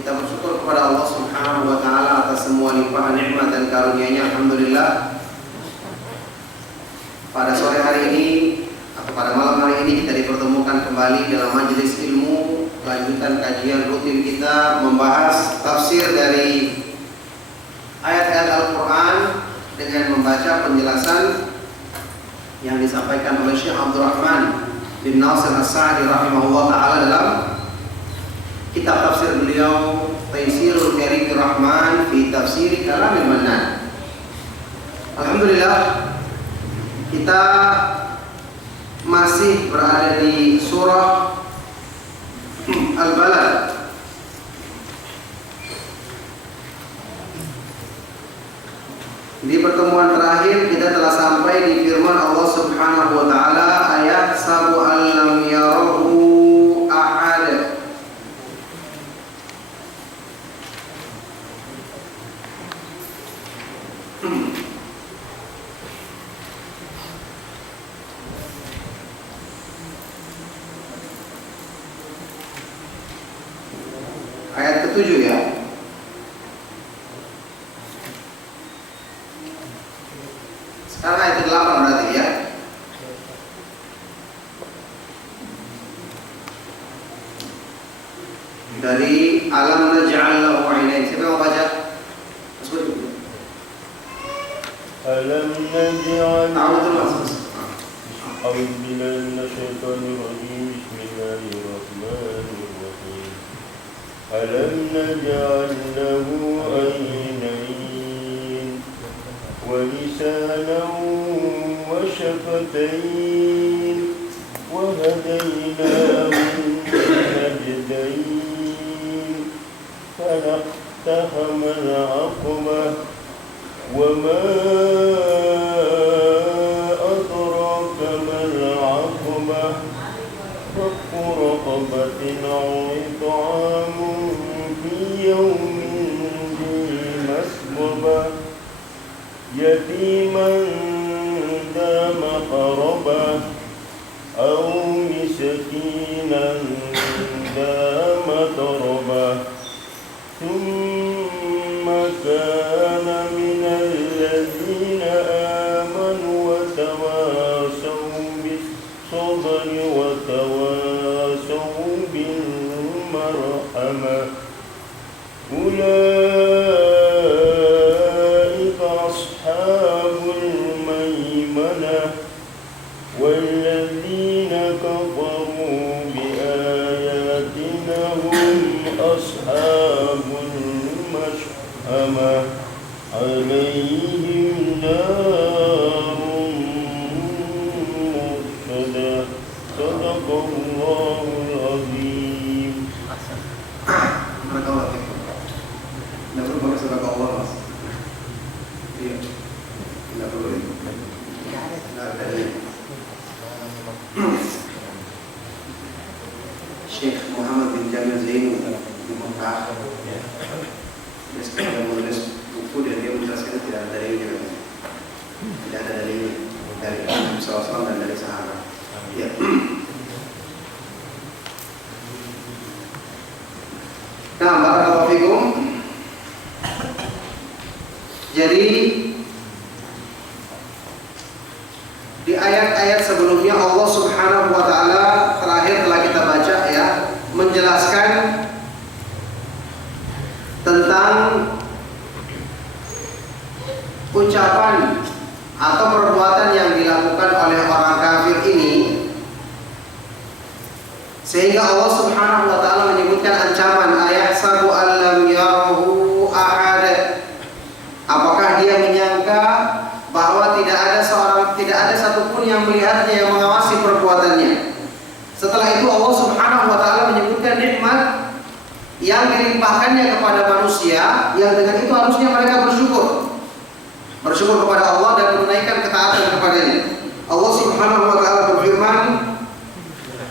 Kita bersyukur kepada Allah Subhanahu wa taala atas semua limpahan nikmat dan karunia-Nya. Alhamdulillah. Pada sore hari ini atau pada malam hari ini kita dipertemukan kembali dalam majelis ilmu, lanjutan kajian rutin kita membahas tafsir dari ayat-ayat Al-Quran dengan membaca penjelasan yang disampaikan oleh Syekh Abdurrahman bin Nasir As-Sa'di rahimahullah ta'ala dalam kitab tafsir beliau Taisirul Karimir Rahman fi Tafsir Kalamil Mannan. Alhamdulillah, kita masih berada di surah Al-Balad. Di pertemuan terakhir kita telah sampai di firman Allah Subhanahu wa taala ayat sabu lam yarahu ahad. Ayat ke-7 ya. Sekarang ayat ke-8 berarti ya. Dari alam naj'al lahu 'ainain. Siapa yang mau baca? Masuk dulu. Alam naj'al A'udzu billahi minasyaitonir rajim. Bismillahirrahmanirrahim. Alam naj'al lahu 'ainain wa lisanan wa shafatayn wa hadaynahu najdayn فلقتحم العقبة وما أدراك ما العقبة فك رقبة أو إطعام في يوم ذي مسغبة يتيما ذا مقربة أو مسكينا ذا متربة ثم كان من الذين آمنوا وتواصوا بالصبر وتواصوا بالمرحمة أولئك أصحاب الميمنة والذين كفروا بآياتنا هم أصحاب المشأمة عليهم نار مؤصدة صدق الله العظيم. Barakallahu fikum. Tidak perlu pakai surah Allah, Mas. Iya. Tidak perlu itu. Tidak ada ini. Syekh Muhammad bin Jamil Zainu di Mekah. Dia sekarang menulis buku dan dia menjelaskan tidak ada dalilnya. Tidak ada dalil dari Nabi SAW dan dari sahabat. Ya. Nah, barakallahu fikum. Jadi di ayat-ayat sebelumnya Allah Subhanahu wa taala terakhir telah kita baca ya, menjelaskan tentang ucapan atau perbuatan yang dilakukan oleh orang kafir ini, sehingga Allah Subhanahu wa taala menyebutkan ancaman ayat sabu lam yarahu ahad. Apakah dia menyangka bahwa tidak ada satupun yang melihatnya, yang mengawasi perbuatannya. Setelah itu Allah Subhanahu wa taala menyebutkan nikmat yang dilimpahkannya kepada manusia, yang dengan itu harusnya mereka bersyukur. Bersyukur kepada Allah dan menunaikan ketaatan kepadanya. Allah Subhanahu wa taala berfirman,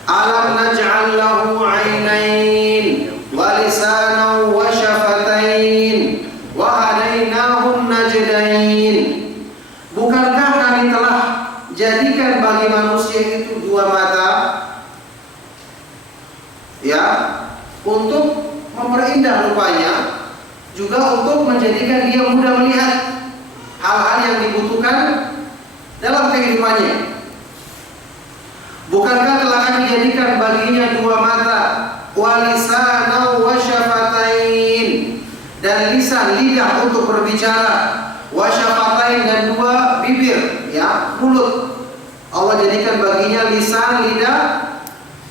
alam naj'al lahu 'ainain wa lisanan wa shafatain wa hadainahu najdain. Bukankah kami telah jadikan bagi manusia itu dua mata, ya, untuk memperindah rupanya juga untuk menjadikan dia mudah melihat hal-hal yang dibutuhkan dalam kehidupannya. Bukankah telah kami jadikan baginya dua mata, walisanan wa syafatain, dan lisan lidah untuk berbicara, wa syafatain, dan dua bibir, ya, mulut. Allah jadikan baginya lisan, lidah,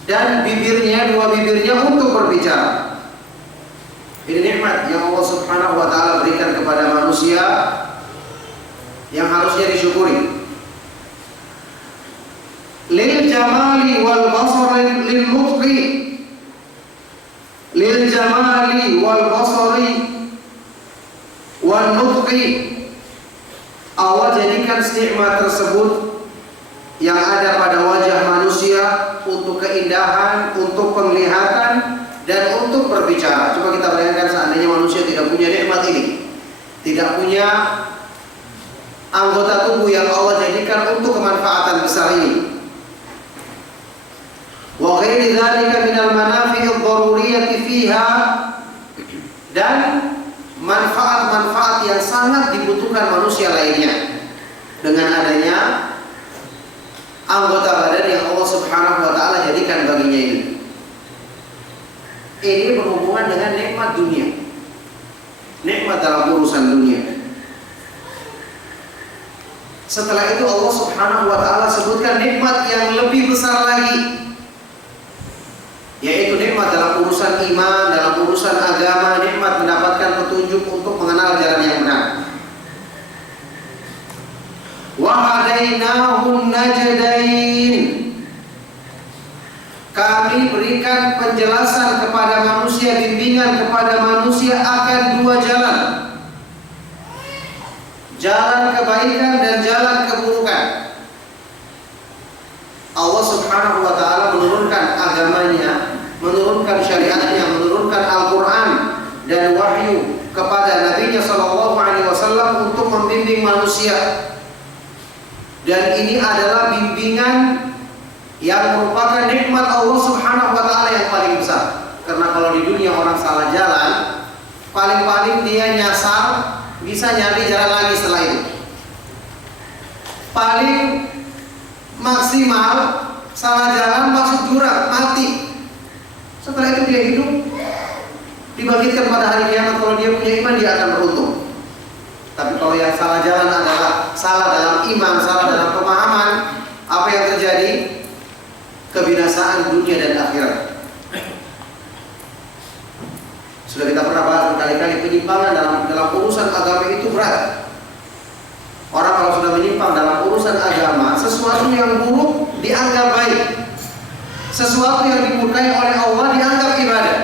dan bibirnya, dua bibirnya untuk berbicara. Ini nikmat yang Allah Subhanahu wa taala berikan kepada manusia yang harusnya disyukuri. Lil jamali wal basari lil mutqi, lil jamali wal basari wal mutqi. Allah jadikan nikmat tersebut yang ada pada wajah manusia untuk keindahan, untuk penglihatan, dan untuk berbicara. Coba kita bayangkan seandainya manusia tidak punya nikmat ini, tidak punya anggota tubuh yang Allah jadikan untuk kemanfaatan besar ini. Wa ghairi dzalika minal manafi'id daruriyati fiha, dan manfaat-manfaat yang sangat dibutuhkan manusia lainnya dengan adanya anggota badan yang Allah Subhanahu wa taala jadikan baginya ini. Ini berhubungan dengan nikmat dunia, nikmat dalam urusan dunia. Setelah itu Allah Subhanahu wa taala sebutkan nikmat yang lebih besar lagi, yaitu nikmat dalam urusan iman, dalam urusan agama, nikmat mendapatkan petunjuk untuk mengenal jalan yang benar. Wa hadainahun najdain, kami berikan penjelasan kepada manusia, bimbingan kepada manusia akan dua jalan, jalan kebaikan dan jalan keburukan. Allah Subhanahu wa taala menurunkan agamanya, menurunkan syariatnya, menurunkan Al-Quran dan wahyu kepada Nabi-Nya sallallahu alaihi wasallam untuk membimbing manusia. Dan ini adalah bimbingan yang merupakan nikmat Allah Subhanahu wa taala yang paling besar. Karena kalau di dunia orang salah jalan, paling-paling dia nyasar, bisa nyari jalan lagi setelah itu. Paling maksimal salah jalan masuk jurang, mati. Setelah itu dia hidup, dibangkitkan pada hari kiamat. Kalau dia punya iman, dia akan beruntung. Tapi kalau yang salah jalan adalah salah dalam iman, salah dalam pemahaman, apa yang terjadi? Kebinasaan dunia dan akhirat. Sudah kita pernah bahas berkali-kali, penyimpangan dalam urusan agama itu berat. Orang kalau sudah menyimpang dalam urusan agama, sesuatu yang buruk dianggap baik, sesuatu yang dimurkai oleh Allah dianggap ibadah.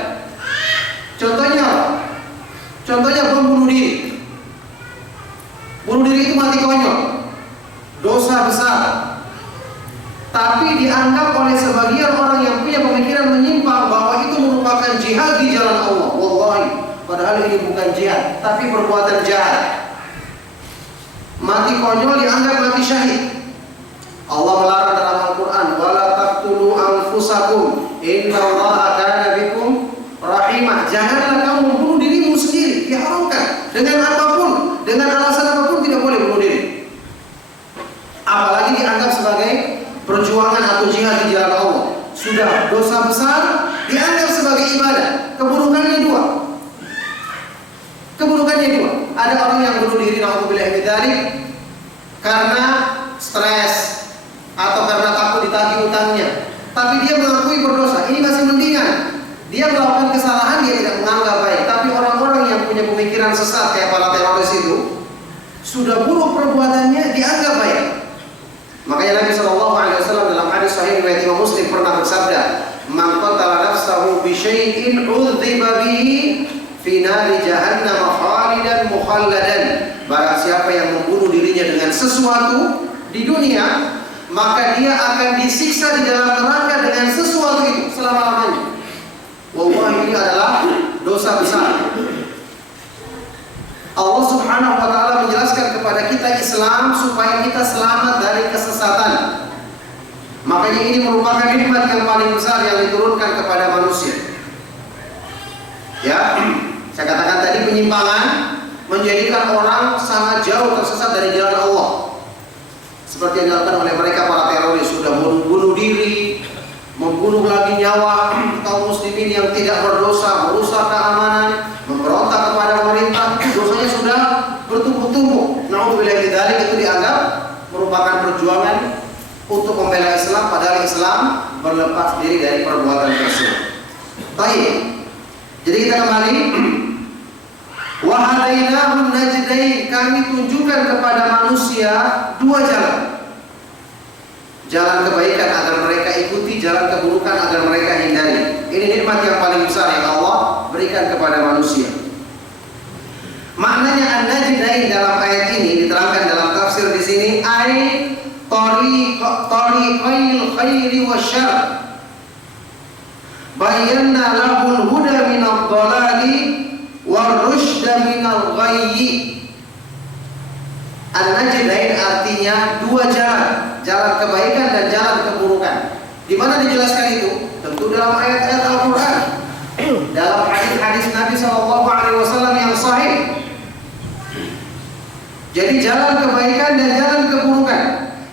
Contohnya apa? Contohnya bom bunuh diri. Bunuh diri itu mati konyol, dosa besar. Tapi dianggap oleh sebagian orang yang punya pemikiran menyimpang bahwa itu merupakan jihad di jalan Allah. Wallahi, padahal ini bukan jihad, tapi perbuatan jahat. Mati konyol dianggap mati syahid. Allah melarang dalam Al-Quran, wala taqtulu anfusakum innallaha kana bikum rahimah. Janganlah kamu membunuh dirimu sendiri, diharamkan dengan apapun, dengan alasan apapun tidak boleh bunuh diri. Apalagi dianggap sebagai perjuangan atau jihad di jalan Allah. Sudah dosa besar dianggap sebagai ibadah. Keburukannya dua. Keburukannya dua. Ada orang yang bunuh diri naudzubillah min dzalik karena stres atau karena takut ditagih utangnya. Tapi dia mengakui berdosa. Ini masih mendingan. Dia melakukan kesalahan, dia tidak menganggap baik. Tapi orang-orang yang punya pemikiran sesat kayak para teroris itu, sudah buruk perbuatannya dianggap baik. Makanya Nabi SAW dalam hadis sahih riwayat Imam Muslim pernah bersabda, "Man qatala nafsahu bi syai'in 'udziba bihi fi nari jahannam khalidan mukhalladan." Barang siapa yang membunuh dirinya dengan sesuatu di dunia, maka dia akan disiksa di dalam neraka dengan sesuatu itu selama-lamanya. Wallahi, ini adalah dosa besar. Allah Subhanahu wa taala menjelaskan kepada kita Islam supaya kita selamat dari kesesatan. Makanya ini merupakan nikmat yang paling besar yang diturunkan kepada manusia. Ya, saya katakan tadi penyimpangan menjadikan orang sangat jauh tersesat dari jalan Allah. Seperti yang dilakukan oleh mereka para teroris, sudah bunuh diri, membunuh lagi nyawa kaum muslimin yang tidak berdosa, merusak keamanan, memberontak kepada pemerintah, dosanya sudah bertumpuk-tumpuk. Na'udzubillah min dzalik, itu dianggap merupakan perjuangan untuk membela Islam, padahal Islam berlepas diri dari perbuatan tersebut. Baik. Jadi kita kembali. Wa hadainahum najdain, kami tunjukkan kepada manusia dua jalan. Jalan kebaikan agar mereka ikuti, jalan keburukan agar mereka hindari. Ini nikmat yang paling besar yang Allah berikan kepada manusia. Maknanya an-najdain dalam ayat ini diterangkan dalam tafsir di sini, ai tariqail khairi wasyarr. Bayyana lahul huda minadh dhalali war-rusyda minal ghayyi. An-najdain artinya dua jalan, jalan kebaikan dan jalan keburukan. Di mana dijelaskan itu? Tentu dalam ayat-ayat Al-Qur'an, dalam hadis-hadis Nabi SAW yang sahih. Jadi jalan kebaikan dan jalan keburukan,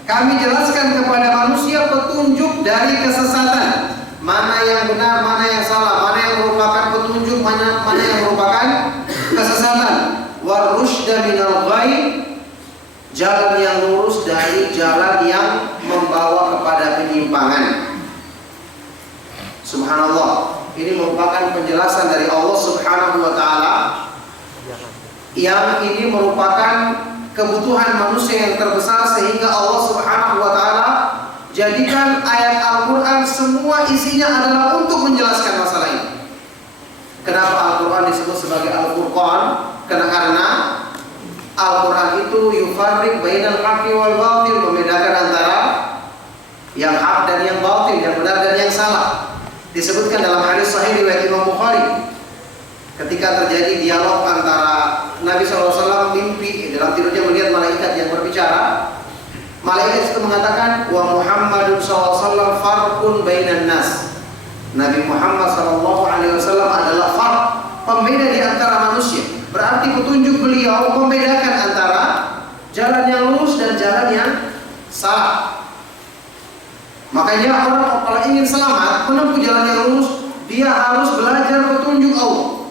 kami jelaskan kepada manusia petunjuk dari kesesatan. Mana yang benar, mana yang salah, mana yang merupakan petunjuk, mana yang merupakan kesesatan. War-rusyda minal ghayy, jalan yang lurus dari jalan yang membawa kepada penyimpangan. Subhanallah, ini merupakan penjelasan dari Allah Subhanahu wa taala, yang ini merupakan kebutuhan manusia yang terbesar, sehingga Allah Subhanahu wa taala jadikan ayat Al-Quran semua isinya adalah untuk menjelaskan masalah ini. Kenapa Al-Quran disebut sebagai Al-Furqan? Karena Al-Quran itu yufarriq bainal haqqi wal batil, membedakan antara yang hak dan yang batil, yang benar dan yang salah. Disebutkan dalam hadis sahih riwayat Imam Bukhari, ketika terjadi dialog antara Nabi SAW mimpi, dalam tidurnya melihat malaikat yang berbicara. Malaikat itu mengatakan, wa Muhammadun SAW farqun bainan nas. Nabi Muhammad SAW adalah farq, pembeda di antara manusia. Berarti petunjuk beliau membedakan antara jalan yang lurus dan jalan yang salah. Makanya orang kalau ingin selamat menempuh jalan yang lurus, dia harus belajar petunjuk Allah.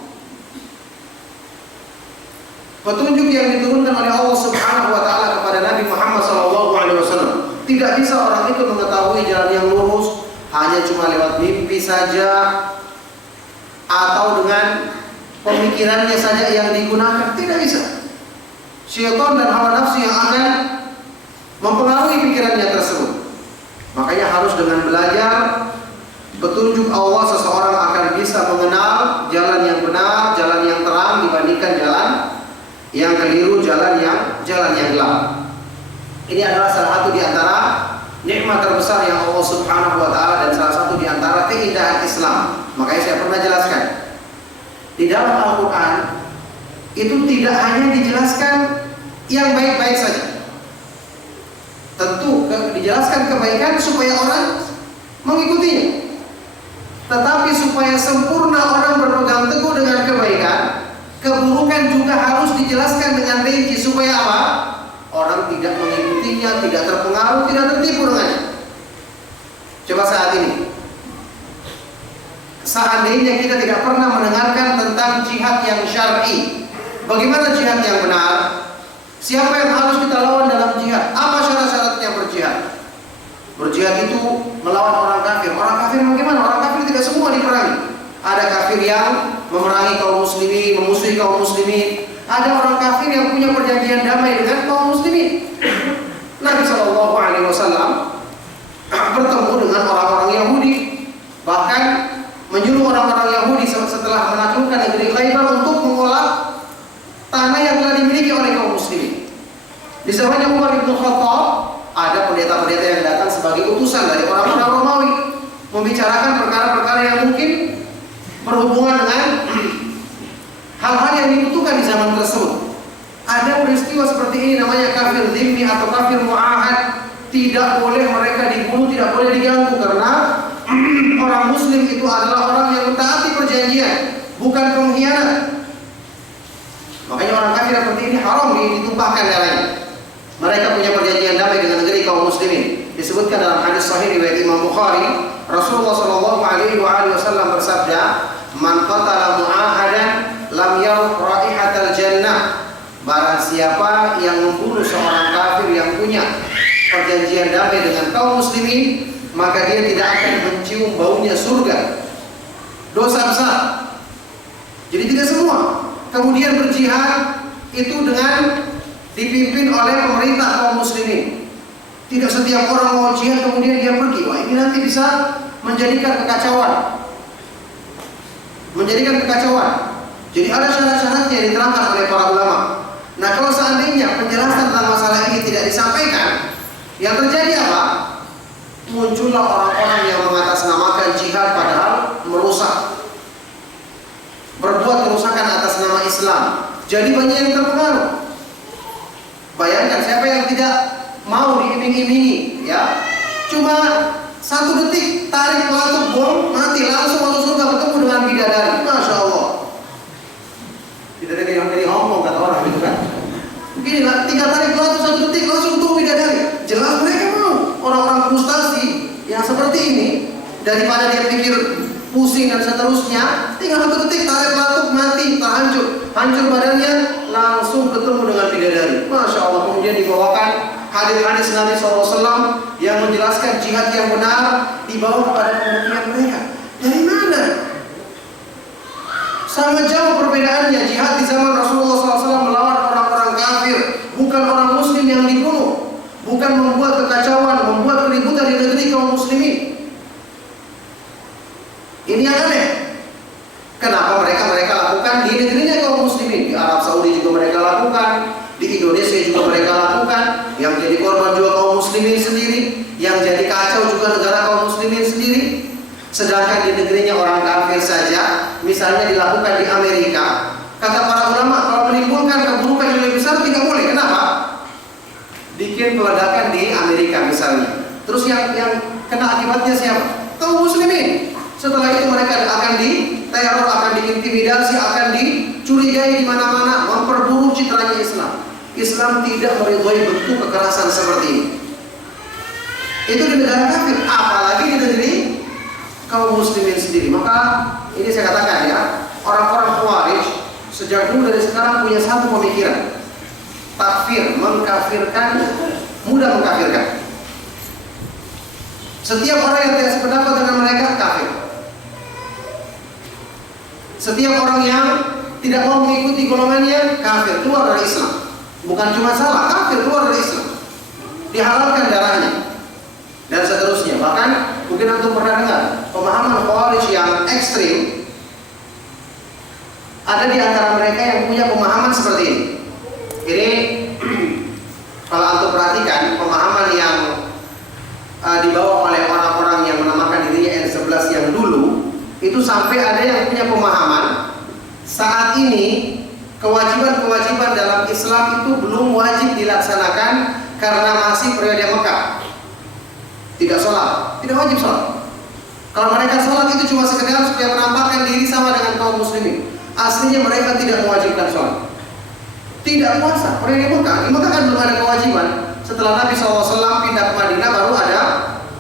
Petunjuk yang diturunkan oleh Allah Subhanahu wa taala kepada Nabi Muhammad SAW. Tidak bisa orang itu mengetahui jalan yang lurus hanya cuma lewat mimpi saja, atau dengan pemikirannya saja yang digunakan. Tidak bisa. Syaitan dan hawa nafsu yang akan mempengaruhi pikirannya tersebut. Makanya harus dengan belajar petunjuk Allah, seseorang akan bisa mengenal jalan yang benar, jalan yang terang dibandingkan jalan yang keliru, jalan yang gelap. Ini adalah salah satu di antara nikmat terbesar yang Allah Subhanahu wa taala, dan salah satu di antara keindahan Islam. Makanya saya pernah jelaskan, di dalam Al-Quran itu tidak hanya dijelaskan yang baik-baik saja. Tentu dijelaskan kebaikan supaya orang mengikutinya, tetapi supaya sempurna orang berpegang teguh dengan kebaikan, keburukan juga harus dijelaskan dengan rinci supaya apa? Orang tidak mengikutinya, tidak terpengaruh, tidak tertipu dengannya. Coba saat ini, seandainya kita tidak pernah mendengarkan tentang jihad yang syar'i, bagaimana jihad yang benar? Siapa yang harus kita lawan dalam jihad? Apa syarat-syaratnya berjihad? Berjihad itu melawan orang kafir. Orang kafir bagaimana? Orang kafir tidak semua diperangi. Ada kafir yang memerangi kaum muslimin, memusuhi kaum muslimin. Ada orang kafir yang punya perjanjian damai dengan kaum muslimin. Nabi SAW bertemu dengan orang-orang Yahudi, bahkan menyuruh orang-orang Yahudi setelah menaklukkan negeri Khaybar untuk mengolah tanah yang telah dimiliki oleh kaum muslimin. Di zamannya Umar bin Khattab, ada pendeta-pendeta yang datang sebagai utusan dari orang-orang Romawi, membicarakan perkara-perkara yang mungkin berhubungan dengan hal-hal yang dibutuhkan di zaman tersebut. Ada peristiwa seperti ini namanya kafir dhimmi atau kafir mu'ahad. Tidak boleh mereka dibunuh, tidak boleh diganggu, karena orang muslim itu adalah orang yang mentaati perjanjian. bukan pengkhianat. Makanya orang kafir seperti ini haram ditumpahkan darahnya. Mereka punya perjanjian damai dengan negeri kaum muslimin. Disebutkan dalam hadis sahih riwayat Imam Bukhari, Rasulullah Shallallahu Alaihi Wasallam bersabda, "Man qatala mu'ahadan lam yarah raihatal jannah." Barang siapa yang membunuh seorang kafir yang punya perjanjian damai dengan kaum muslimin, maka dia tidak akan mencium baunya surga. Dosa besar. Jadi tidak semua. Kemudian berjihad itu dengan dipimpin oleh pemerintah kaum muslimin. Tidak setiap orang mau jihad kemudian dia pergi. Wah, ini nanti bisa menjadikan kekacauan. Jadi ada syarat-syaratnya yang diterangkan oleh para ulama. Nah, kalau seandainya penjelasan tentang masalah ini tidak disampaikan, yang terjadi apa? Muncullah orang-orang yang mengatasnamakan jihad padahal merusak, berbuat kerusakan atas nama Islam. Jadi banyak yang terpengaruh. Bayangkan siapa yang tidak mau diiming-imingi, ya? Cuma 1 detik tarik pelatuk bom, mati langsung masuk surga, ketemu dengan bidadari. Masya Allah. Bidadari yang dari Hongkong kata orang gitu kan. Begini lah, 3 tarik pelatuk 1 detik langsung tuh bidadari. Jelas mereka mau. Orang-orang frustasi yang seperti ini, daripada dia pikir pusing dan seterusnya, tinggal 1 detik tarik pelatuk mati, hancur badannya, langsung ketemu dengan bidadari. Masya Allah. Kemudian dibawakan hadis-hadis Nabi SAW yang menjelaskan jihad yang benar, dibawa kepada pengertian mereka. Dari mana? Sangat jauh perbedaannya. Jihad di zaman Rasulullah SAW melawan orang-orang kafir, bukan orang muslim yang dibunuh, bukan membuat kekacauan, membuat keributan di negeri kaum muslimin. Ini yang aneh. Kenapa mereka lakukan di negerinya kaum muslimin? Di Arab Saudi juga mereka lakukan, di Indonesia juga mereka lakukan. Yang jadi korban juga kaum muslimin sendiri, yang jadi kacau juga negara kaum muslimin sendiri. Sedangkan di negerinya orang kafir saja, misalnya dilakukan di Amerika, kata para ulama, kalau menimbulkan keburukan yang lebih besar tidak boleh. Kenapa? Bikin peledakan di Amerika misalnya. Terus yang kena akibatnya siapa? Kaum muslimin. Setelah itu mereka akan diteror, akan diintimidasi, akan dicurigai di mana-mana, memperburuk citranya Islam. Islam tidak meridhoi bentuk kekerasan seperti ini. Itu di negara kafir, apalagi di negeri kaum muslimin sendiri. Maka ini saya katakan ya, orang-orang Khawarij sejak dulu dari sekarang punya satu pemikiran: takfir, mengkafirkan, mudah mengkafirkan. Setiap orang yang tidak sependapat dengan mereka kafir. Setiap orang yang tidak mau mengikuti golongannya kafir, keluar dari Islam. Bukan cuma salah, kafir, keluar dari Islam. Dihalalkan darahnya dan seterusnya. Bahkan mungkin antum pernah dengar pemahaman Khawarij yang ekstrim. Ada di antara mereka yang punya pemahaman seperti ini. Ini kalau antum perhatikan pemahaman yang dibawa oleh orang-orang yang menamakan dirinya N11 yang dulu, itu sampai ada yang punya pemahaman saat ini kewajiban-kewajiban dalam Islam itu belum wajib dilaksanakan karena masih periode Mekah. Tidak sholat, tidak wajib sholat. Kalau mereka sholat itu cuma sekedar supaya menampakkan diri sama dengan kaum muslimin. Aslinya mereka tidak mewajibkan sholat. Tidak puasa, periode Mekah. Di Mekah kan belum ada kewajiban. Setelah Nabi SAW pindah ke Madinah baru ada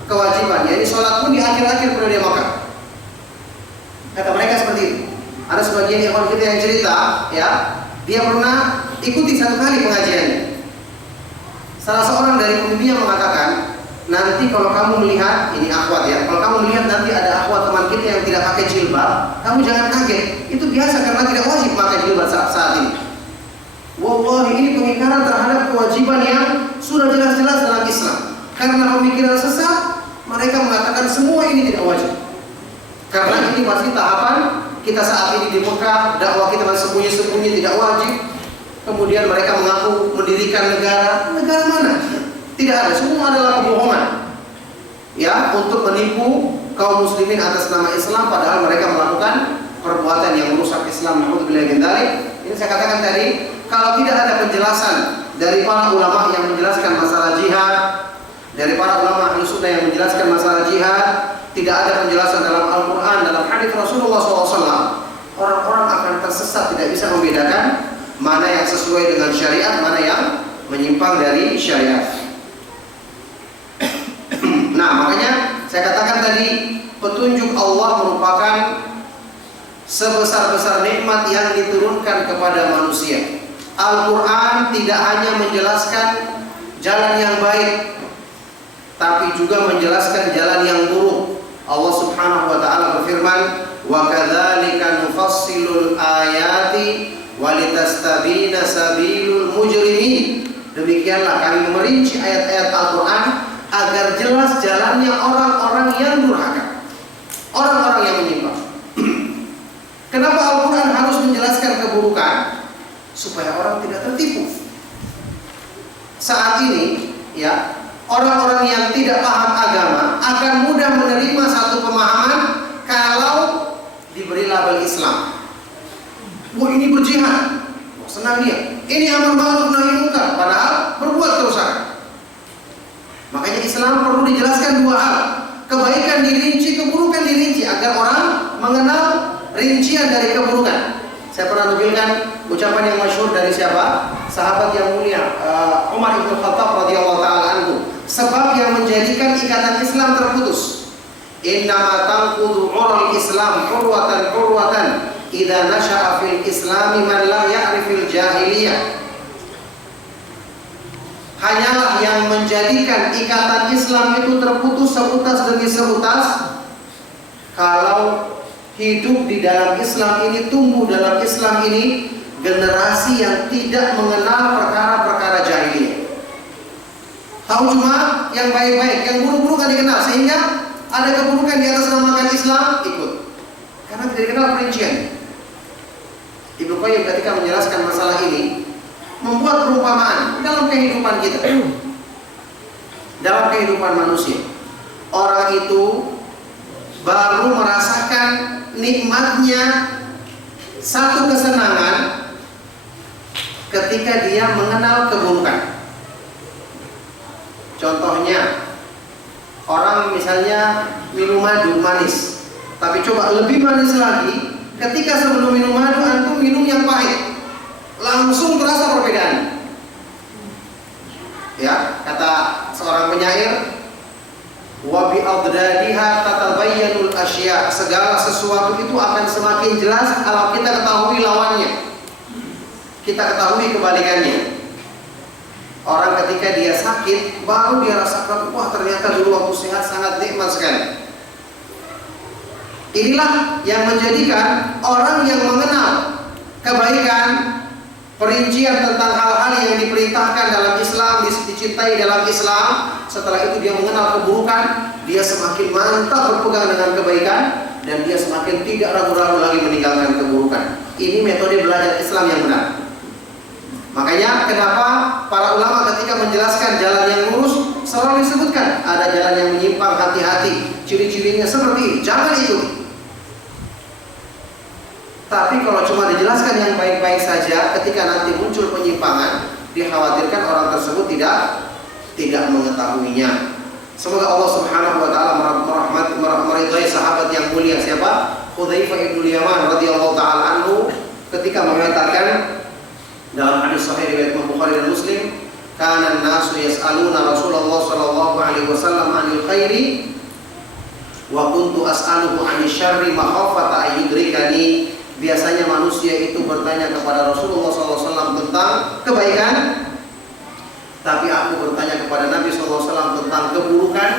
kewajiban. Jadi sholat pun di akhir-akhir periode Mekah. Kata mereka seperti itu. Ada sebagian ikhwan kita yang cerita, ya, dia pernah ikuti 1 kali pengajiannya. Salah seorang dari pembimbingnya mengatakan, nanti kalau kamu melihat, ini akhwat ya, kalau kamu melihat nanti ada akhwat teman kita yang tidak pakai jilbab, kamu jangan kaget. Itu biasa karena tidak wajib pakai jilbab saat ini. Wallahi, ini pengingkaran terhadap kewajiban yang sudah jelas-jelas dalam Islam. Karena pemikiran sesat, mereka mengatakan semua ini tidak wajib. Karena ini masih tahapan kita saat ini di Mekah, dakwah kita masih sembunyi-sembunyi, tidak wajib. Kemudian mereka mengaku mendirikan negara. Negara mana? Tidak ada, semua adalah kebohongan. Ya, untuk menipu kaum muslimin atas nama Islam, padahal mereka melakukan perbuatan yang merusak Islam. Ini saya katakan tadi, kalau tidak ada penjelasan dari para ulama yang menjelaskan masalah jihad, dari para ulama Ahlus Sunnah yang menjelaskan masalah jihad, tidak ada penjelasan dalam Al-Quran, dalam hadis Rasulullah SAW, orang-orang akan tersesat, tidak bisa membedakan mana yang sesuai dengan syariat, mana yang menyimpang dari syariat. Nah, makanya saya katakan tadi, petunjuk Allah merupakan sebesar-besar nikmat yang diturunkan kepada manusia. Al-Quran tidak hanya menjelaskan jalan yang baik, tapi juga menjelaskan jalan yang buruk. Allah Subhanahu wa taala berfirman, "Wa kadzalika nufassilul ayati walitastabina sabilul mujrimin." Demikianlah kami merinci ayat-ayat Al-Quran agar jelas jalannya orang-orang yang durhaka, orang-orang yang menyimpang. Kenapa Al-Quran harus menjelaskan keburukan? Supaya orang tidak tertipu. Saat ini, ya, orang-orang yang tidak paham agama akan mudah menerima satu pemahaman kalau diberi label Islam. Wah, ini berjihad, wah, senang dia. Ini amar ma'ruf nahi munkar, padahal berbuat kerusakan. Makanya Islam perlu dijelaskan dua hal: kebaikan dirinci, keburukan dirinci, agar orang mengenal rincian dari keburukan. Saya pernah nukilkan ucapan yang masyhur dari siapa? Sahabat yang mulia, Umar bin Khattab radhiyallahu taala anhu. Sebab yang menjadikan ikatan Islam terputus. Innama tanqudu ural Islam urwatan idza nasha'a fil Islam man lam ya'rifil jahiliyah. Hanyalah yang menjadikan ikatan Islam itu terputus seutas demi seutas kalau hidup di dalam Islam ini, tumbuh dalam Islam ini generasi yang tidak mengenal perkara-perkara jahiliyah. Tahu cuma yang baik-baik, yang buruk-buruk kan dikenal, sehingga ada keburukan di atas namakan Islam ikut, karena tidak dikenal perincian. Ibnu Qayyim ketika menjelaskan masalah ini membuat perumpamaan dalam kehidupan kita, dalam kehidupan manusia. Orang itu baru merasakan nikmatnya satu kesenangan ketika dia mengenal keburukan. Contohnya, orang misalnya minum madu manis, tapi coba lebih manis lagi ketika sebelum minum madu antum minum yang pahit, langsung terasa perbedaan. Ya, kata seorang penyair, wa bi adadiha tatabayyanul asya. Segala sesuatu itu akan semakin jelas kalau kita ketahui lawannya, kita ketahui kebalikannya. Orang ketika dia sakit baru dia rasakan, wah ternyata dulu waktu sehat sangat nikmat sekali. Inilah yang menjadikan orang yang mengenal kebaikan, perincian tentang hal-hal yang diperintahkan dalam Islam, dicintai dalam Islam. Setelah itu dia mengenal keburukan, dia semakin mantap berpegang dengan kebaikan, dan dia semakin tidak ragu-ragu lagi meninggalkan keburukan. Ini metode belajar Islam yang benar. Makanya kenapa para ulama ketika menjelaskan jalan yang lurus selalu disebutkan ada jalan yang menyimpang, hati-hati, ciri-cirinya seperti ini, jangan ikut. Tapi kalau cuma dijelaskan yang baik-baik saja, ketika nanti muncul penyimpangan, dikhawatirkan orang tersebut tidak mengetahuinya. Semoga Allah Subhanahu wa taala meridhai sahabat yang mulia siapa? Hudzaifah bin Yaman radhiyallahu taala anhu ketika mengatakan dalam hadis sahih riwayat Bukhari dan Muslim, kana an-nasu yas'aluna Rasulullah sallallahu alaihi wasallam 'anil khairi wa kuntu as'aluhu 'anil syarri makhafata ayyudrikani. Biasanya manusia itu bertanya kepada Rasulullah SAW tentang kebaikan, tapi aku bertanya kepada Nabi SAW tentang keburukan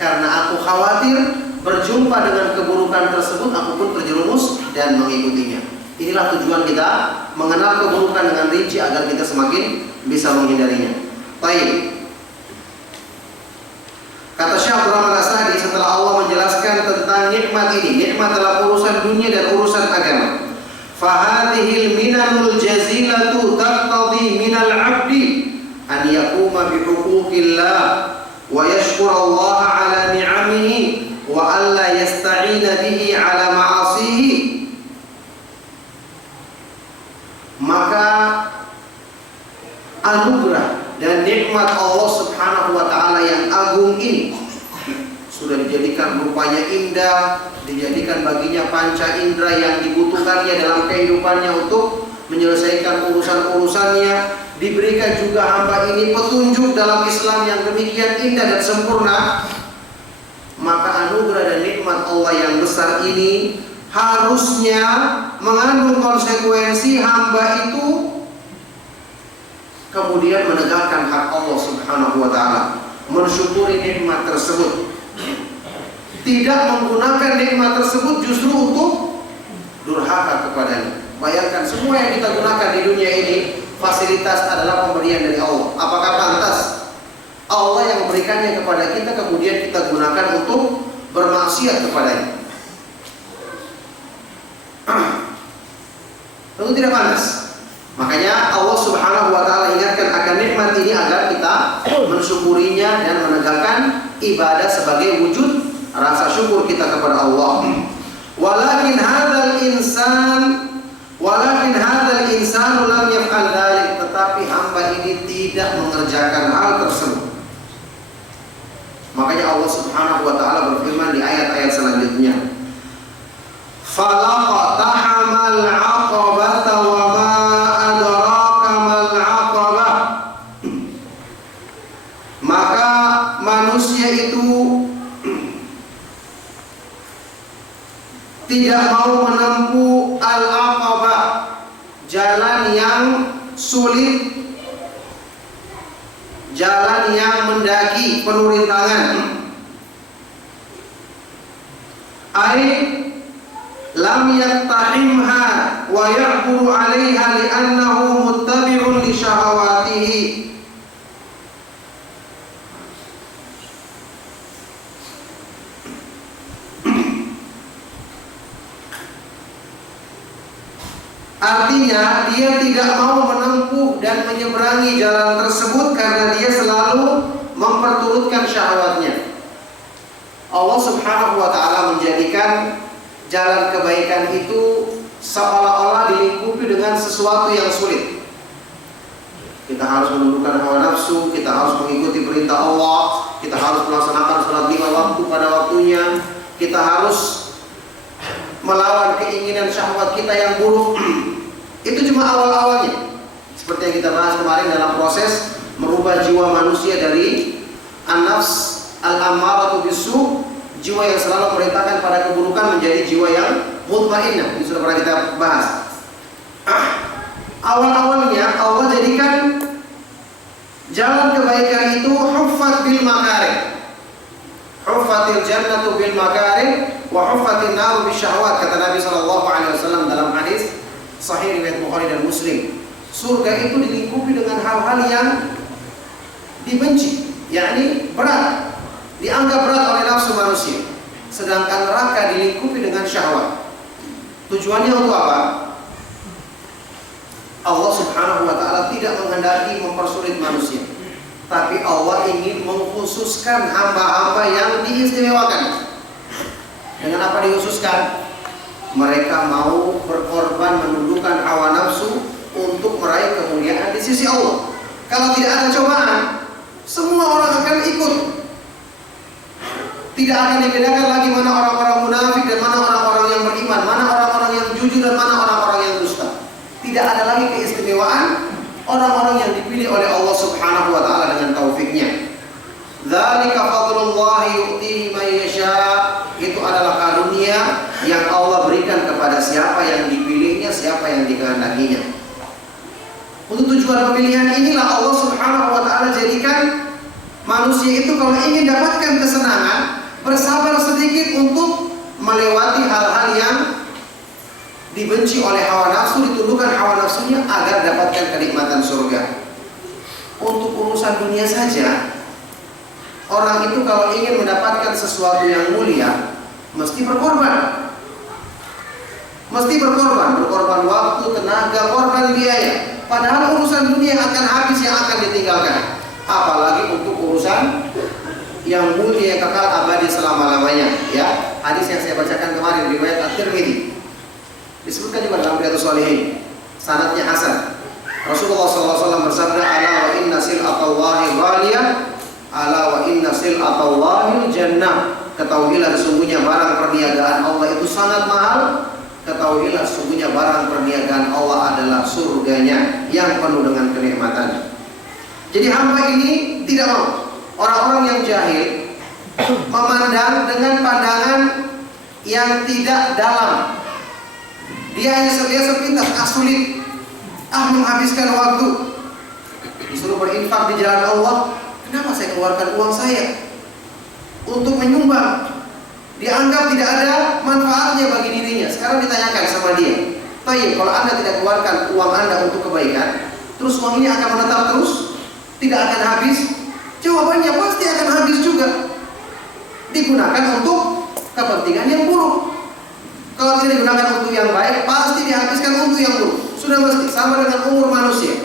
karena aku khawatir berjumpa dengan keburukan tersebut, aku pun terjerumus dan mengikutinya. Inilah tujuan kita, mengenal keburukan dengan rinci agar kita semakin bisa menghindarinya. Baik. Kata Syekh Abdul Rahman As-Sa'di setelah Allah menjelaskan tentang nikmat ini, nikmat dalam urusan dunia dan urusan agama. Fahadhil minanul jazilatu taqtadi minal 'abdi an yaquma bi huquqillah wa yashkur Allah 'ala ni'amihi wa alla yasta'ina bihi 'ala ma'asihi. Maka anugerah dan nikmat Allah Subhanahu wa taala yang agung ini sudah dijadikan rupanya indah, dijadikan baginya panca indera yang dibutuhkannya dalam kehidupannya untuk menyelesaikan urusan-urusannya. Diberikan juga hamba ini petunjuk dalam Islam yang demikian indah dan sempurna. Maka anugerah dan nikmat Allah yang besar ini harusnya mengandung konsekuensi hamba itu kemudian menegakkan hak Allah Subhanahu wa ta'ala, mensyukuri nikmat tersebut, tidak menggunakan nikmat tersebut justru untuk durhaka kepadanya. Bayangkan semua yang kita gunakan di dunia ini, fasilitas adalah pemberian dari Allah. Apakah pantas Allah yang memberikannya kepada kita kemudian kita gunakan untuk bermaksiat kepadanya? Tentu tidak pantas. Makanya Allah Subhanahu wa ta'ala ingatkan akan nikmat ini agar kita mensyukurinya dan menegakkan ibadah sebagai wujud rasa syukur kita kepada Allah. Walakin hadzal insanu lam yaf'al dzalik, tetapi hamba ini tidak mengerjakan hal tersebut. Makanya Allah Subhanahu wa ta'ala berfirman di ayat-ayat selanjutnya, falaqatahamal 'aqabata wa ma adraka mal 'aqabah. Maka manusia itu tidak mau menempuh al-aqabah, jalan yang sulit, jalan yang mendaki, penuh rintangan. Ai lam yattahimha wa ya'buru 'alaiha li'annahu muttabi'un li syahawatihi. Artinya dia tidak mau menempuh dan menyeberangi jalan tersebut karena dia selalu memperturutkan syahwatnya. Allah Subhanahu wa ta'ala menjadikan jalan kebaikan itu seolah-olah dilingkupi dengan sesuatu yang sulit. Kita harus menundukkan hawa nafsu, kita harus mengikuti perintah Allah, kita harus melaksanakan sholat 5 waktu pada waktunya, kita harus melawan keinginan syahwat kita yang buruk. Itu cuma awal-awalnya. Seperti yang kita bahas kemarin dalam proses merubah jiwa manusia dari an-nafs al-ammaratu bisu, jiwa yang selalu memerintahkan pada keburukan, menjadi jiwa yang mutmainnah. Ini sudah pernah kita bahas. Awal-awalnya Allah jadikan jalan kebaikan itu huffat bil makarim. Huffatil jannatu bil makarim wa huffatin naru bisyahwat, kata Nabi SAW dalam hadis sahih riwayat Bukhari dan Muslim. Surga itu dilingkupi dengan hal-hal yang dibenci, yakni berat, dianggap berat oleh nafsu manusia. Sedangkan neraka dilingkupi dengan syahwat. Tujuannya untuk apa? Allah Subhanahu wa ta'ala tidak menghendaki mempersulit manusia, tapi Allah ingin mengkhususkan hamba-hamba yang diistimewakan. Dengan apa dikhususkan? Mereka mau berkorban menundukkan hawa nafsu untuk meraih kemuliaan di sisi Allah. Kalau tidak ada cobaan, semua orang akan ikut. Tidak akan dibedakan lagi mana orang-orang munafik dan mana orang-orang yang beriman, mana orang-orang yang jujur dan mana orang-orang yang dusta. Tidak ada lagi keistimewaan orang-orang yang dipilih oleh Allah Subhanahu wa ta'ala dengan taufiknya. Dzalika fadlullahi yu'tihi man yasha. Itu adalah karunia yang Allah berikan kepada siapa yang dipilihnya, siapa yang dikehendakinya. Untuk tujuan pemilihan inilah Allah Subhanahu wa ta'ala jadikan manusia itu kalau ingin dapatkan kesenangan, bersabar sedikit untuk melewati hal-hal yang dibenci oleh hawa nafsu, ditundukkan hawa nafsunya agar dapatkan kenikmatan surga. Untuk urusan dunia saja, orang itu kalau ingin mendapatkan sesuatu yang mulia mesti berkorban. Mesti berkorban waktu, tenaga, korban biaya. Padahal urusan dunia akan habis, yang akan ditinggalkan. Apalagi untuk urusan yang mulia kekal abadi selama-lamanya. Ya, hadis yang saya bacakan kemarin riwayat At-Tirmidzi. Disebutkan juga dalam Riyadhus Shalihin. Sanadnya hasan. Rasulullah SAW bersabda, "Ala wa inna sil'atallahi ghaliyah, ala wa inna sil'atallahi jannah." ketahuilah sesungguhnya barang perniagaan Allah itu sangat mahal. Ketahuilah sesungguhnya barang perniagaan Allah adalah surganya yang penuh dengan kenikmatan. Jadi hamba ini tidak mau. Orang-orang yang jahil memandang dengan pandangan yang tidak dalam. Dia hanya sepintas, sulit, menghabiskan waktu. Disuruh berinfak di jalan Allah, kenapa saya keluarkan uang saya untuk menyumbang? Dianggap tidak ada manfaatnya bagi dirinya. Sekarang ditanyakan sama dia, "Baik, kalau Anda tidak keluarkan uang Anda untuk kebaikan, terus uang ini akan menetap terus? Tidak akan habis?" Jawabannya pasti akan habis juga. Digunakan untuk kepentingan yang buruk. Kalau tidak digunakan untuk yang baik, pasti dihabiskan untuk yang buruk. Sudah mesti sama dengan umur manusia.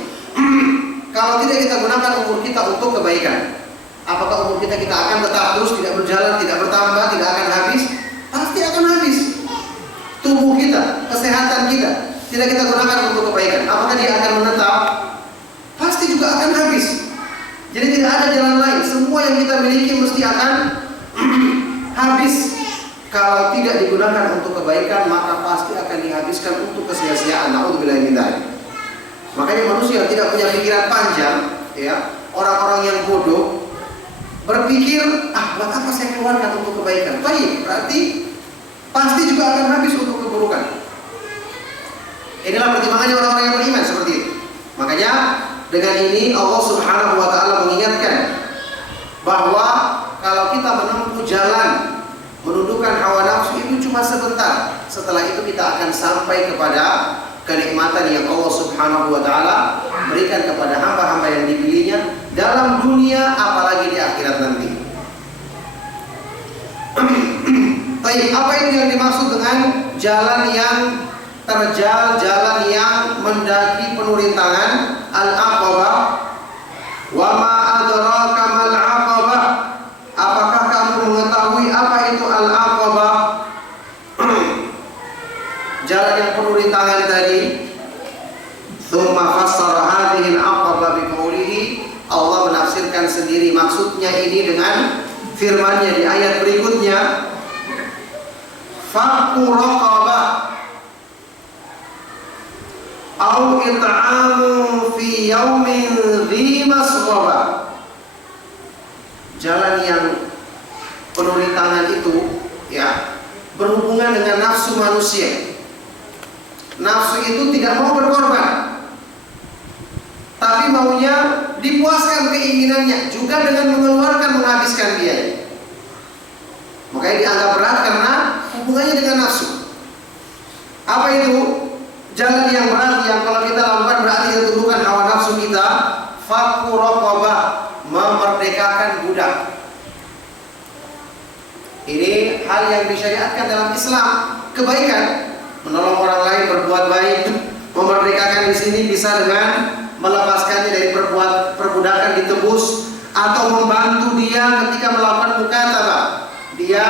Kalau tidak kita gunakan umur kita untuk kebaikan, apakah umur kita akan tetap terus tidak berjalan, tidak bertambah, tidak akan habis? Pasti akan habis. Tubuh kita, kesehatan kita, tidak kita gunakan untuk kebaikan, apakah dia akan menetap? Pasti juga akan habis. Jadi tidak ada jalan lain. Semua yang kita miliki mesti akan habis. Kalau tidak digunakan untuk kebaikan, maka pasti akan dihabiskan untuk kesia-siaan. Na'udzubillah min dzalik. Makanya manusia yang tidak punya pikiran panjang, ya, orang-orang yang bodoh berpikir, buat apa saya keluarkan untuk kebaikan? Baik, berarti pasti juga akan habis untuk keburukan. Inilah pertimbangannya orang-orang yang beriman seperti itu. Makanya dengan ini Allah Subhanahu wa taala mengingatkan bahwa kalau kita menempuh jalan menundukkan hawa nafsu itu cuma sebentar. Setelah itu kita akan sampai kepada kenikmatan yang Allah Subhanahu wa taala berikan kepada hamba-hamba yang dipilihnya dalam dunia apalagi di akhirat nanti. Baik, apa itu yang dimaksud dengan jalan yang terjal, jalan yang mendaki penuh rintangan? Al-Aqabah. Wa ma adraka mal aqabah. Apakah kamu mengetahui apa itu Al-Aqabah? Jalan yang penuh rintangan tadi. Tsumma fassara hadhihi al-aqabah biqoulihi. Allah menafsirkan sendiri maksudnya ini dengan firman-Nya di ayat berikutnya. Fakku raqabah au it'amu fi yaumin dhi masghaba. Jalan yang penuh rintangan itu, ya, berhubungan dengan nafsu manusia. Nafsu itu tidak mau berkorban, tapi maunya dipuaskan keinginannya juga dengan menghabiskan biaya. Makanya dianggap berat karena hubungannya dengan nafsu. Apa itu? Jalan yang berat yang kalau kita lakukan berarti ditundukkan hawa nafsu kita. Fakku raqabah, memerdekakan budak. Ini hal yang disyariatkan dalam Islam, kebaikan, menolong orang lain berbuat baik. Memerdekakan di sini bisa dengan melepaskannya dari perbudakan, ditebus, atau membantu dia ketika melakukan mukatabah. Dia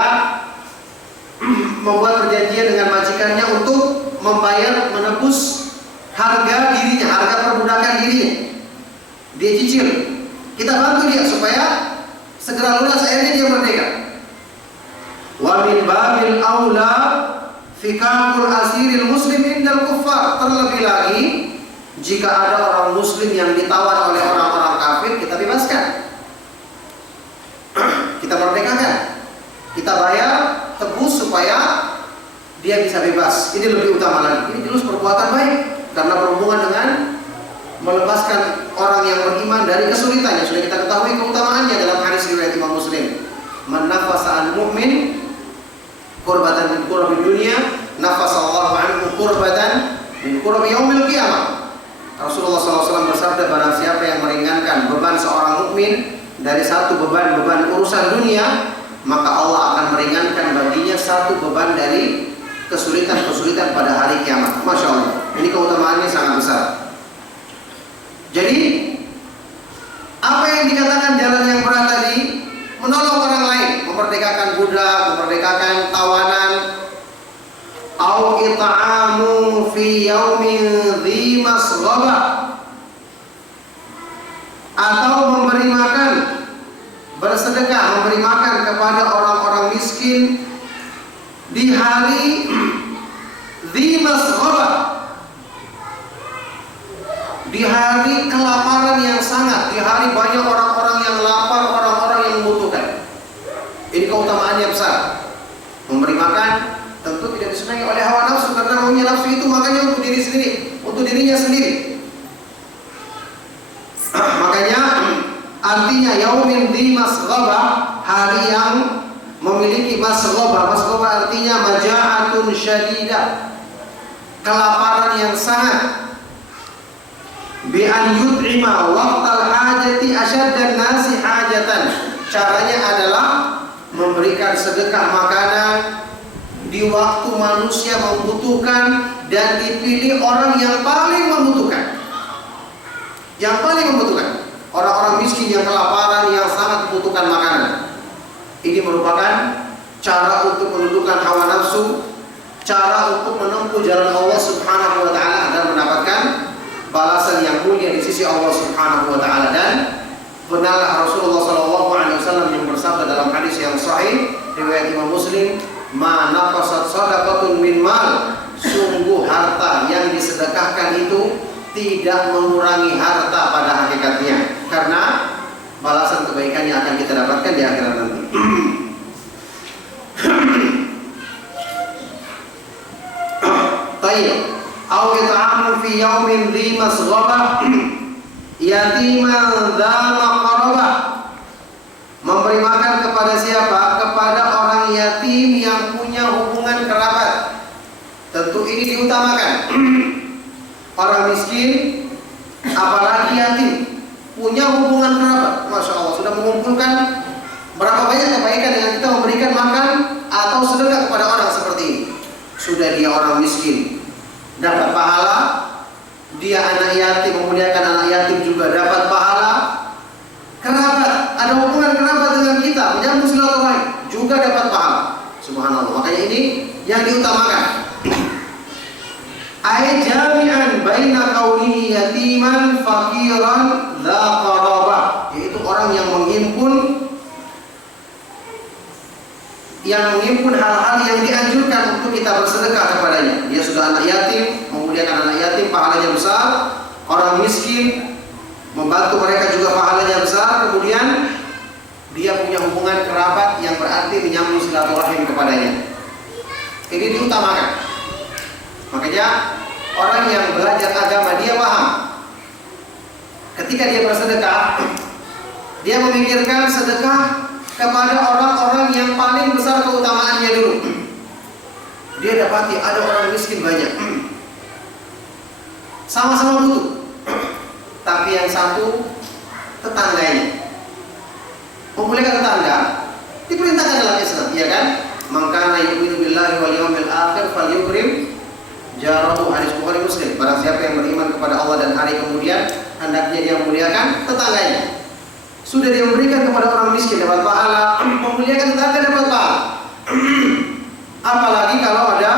membuat perjanjian dengan majikannya untuk membayar, menebus harga dirinya, harga perbudakan dirinya. Dia cicil, kita bantu dia supaya segera lunas, akhirnya dia merdeka. Wa min babil aula fikakul asiril muslim indal kuffar. Terlebih lagi jika ada orang muslim yang ditawan oleh orang-orang kafir, kita bebaskan, kita merdekakan, kita bayar, tebus supaya dia bisa bebas. Ini lebih utama lagi. Ini jelas perbuatan baik karena berhubungan dengan melepaskan orang yang beriman dari kesulitannya. Sudah kita ketahui keutamaannya dalam hadis riwayat Imam Muslim. Man nafasa an mu'min kurbatan min kurabi dunia, nafasallahu anhu kurbatan min kurabi yaumil qiyamah. Rasulullah SAW bersabda, barang siapa yang meringankan beban seorang mukmin dari satu beban urusan dunia, maka Allah akan meringankan baginya satu beban dari kesulitan-kesulitan pada hari kiamat. Masya Allah, ini keutamaannya sangat besar. Jadi apa yang dikatakan jalan yang berat tadi? Menolong orang lain, memerdekakan budak, memerdekakan tawanan. Au it'amu fi yaumin dhi masghaba, atau memberi makan, bersedekah, memberi makan kepada orang-orang orang miskin di hari dzi masghaba, di hari kelaparan yang sangat, di hari banyak orang-orang yang lapar, orang-orang yang membutuhkan. Ini keutamaannya besar. Memberi makan tentu tidak disenangi oleh hawa nafsu, karena maunya nafsu itu makannya untuk diri sendiri, untuk dirinya sendiri. Makanya artinya yaumin dzi masghaba, hari yang memiliki masghaba. Masghaba artinya maja'atun syadidah, kelaparan yang sangat. Bi an yut'ima waqtal hajati asyaddan nasi hajatan. Caranya adalah memberikan sedekah makanan di waktu manusia membutuhkan, dan dipilih orang yang paling membutuhkan. Yang paling membutuhkan, orang-orang miskin yang kelaparan, yang sangat membutuhkan makanan. Ini merupakan cara untuk menundukkan hawa nafsu, cara untuk menempuh jalan Allah Subhanahu wa taala agar mendapatkan balasan yang mulia di sisi Allah Subhanahu wa taala. Dan benarlah Rasulullah SAW yang bersabda dalam hadis yang sahih riwayat Imam Muslim, "Ma naqasat shadaqatun min mal." Sungguh harta yang disedekahkan itu tidak mengurangi harta pada hakikatnya, karena balasan kebaikannya akan kita dapatkan di akhirat nanti. Tayyib. Aw it'amun fi yaumin dzi masghaba yatiman dza maqrabah. Memberi makan kepada siapa? Kepada orang yatim yang punya hubungan kerabat. Tentu ini diutamakan. Orang miskin, apalagi yatim, punya hubungan kerabat. Masya Allah, sudah mengumpulkan berapa banyak kebaikan dengan kita memberikan makan atau sedekah kepada orang seperti ini. Sudah dia orang miskin, dapat pahala. Dia anak yatim, memuliakan anak yatim juga dapat pahala. Kerabat, ada hubungan kerabat dengan kita, menyambung silaturahim juga dapat pahala. Subhanallah. Makanya ini yang diutamakan. Ay jami'an baina kaunihi yatiman faqiran dza qarabah, yaitu orang yang menghimpun hal-hal yang dianjurkan untuk kita bersedekah kepadanya. Dia sudah anak yatim, memuliakan anak yatim, pahalanya besar. Orang miskin, membantu mereka juga pahalanya besar. Kemudian dia punya hubungan kerabat yang berarti menyambung silaturahim kepadanya. Ini diutamakan. Makanya orang yang belajar agama, dia paham ketika dia bersedekah, dia memikirkan sedekah kepada orang-orang yang paling besar keutamaannya dulu. Dia dapati ada orang miskin banyak, sama-sama butuh, tapi yang satu tetangganya, memuliakan tetangga diperintahkan dalam Islam, ya kan? Maka yu'minu billahi wal yawmil akhir falyukrim jarahu, hadis Bukhari Muslim. Barang siapa yang beriman kepada Allah dan hari kemudian, hendaknya dia memuliakan tetangganya. Sudah dia memberikan kepada orang miskin dapat pahala, memuliakan tetangga dapat pahala. Apalagi kalau ada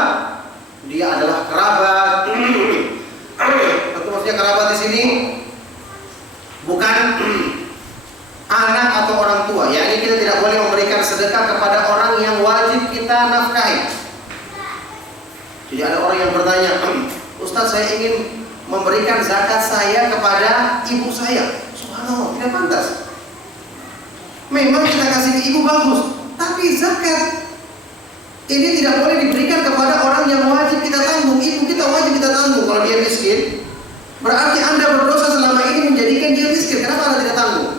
dia adalah kerabat. Tentu maksudnya kerabat di sini bukan anak atau orang tua. Ya, ini kita tidak boleh memberikan sedekah kepada orang yang wajib kita nafkahi. Jadi ada orang yang bertanya, Ustaz, saya ingin memberikan zakat saya kepada ibu saya. Subhanallah, tidak pantas. Memang kita kasih ke ibu bagus, tapi zakat ini tidak boleh diberikan kepada orang yang wajib kita tanggung. Ibu kita wajib kita tanggung. Kalau dia miskin, berarti Anda berdosa selama ini menjadikan dia miskin. Kenapa Anda tidak tanggung?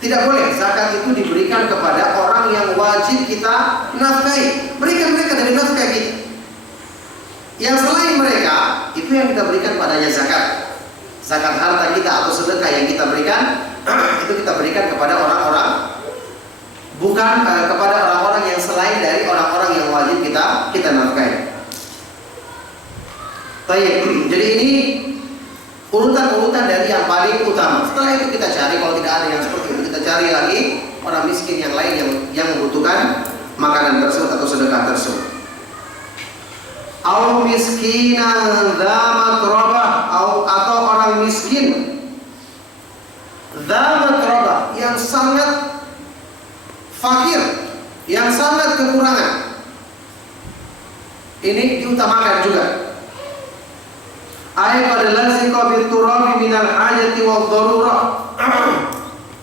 Tidak boleh zakat itu diberikan kepada orang yang wajib kita nafkahi. Berikan mereka dari nafkah kita. Yang selain mereka, itu yang kita berikan padanya zakat. Zakat harta kita atau sedekah yang kita berikan, itu kita berikan kepada orang-orang, bukan kepada orang-orang yang selain dari orang-orang yang wajib kita nafkahi. Baik, jadi ini urutan-urutan dari yang paling utama. Setelah itu kita cari, kalau tidak ada yang seperti itu, kita cari lagi orang miskin yang lain yang membutuhkan makanan tersebut atau sedekah tersebut. Au miskinan dza matrabah, atau orang miskin dza matrabah yang sangat fakir, yang sangat kekurangan. Ini diutamakan juga. Ay qad laziqa bit turabi minal hajati wad darurah.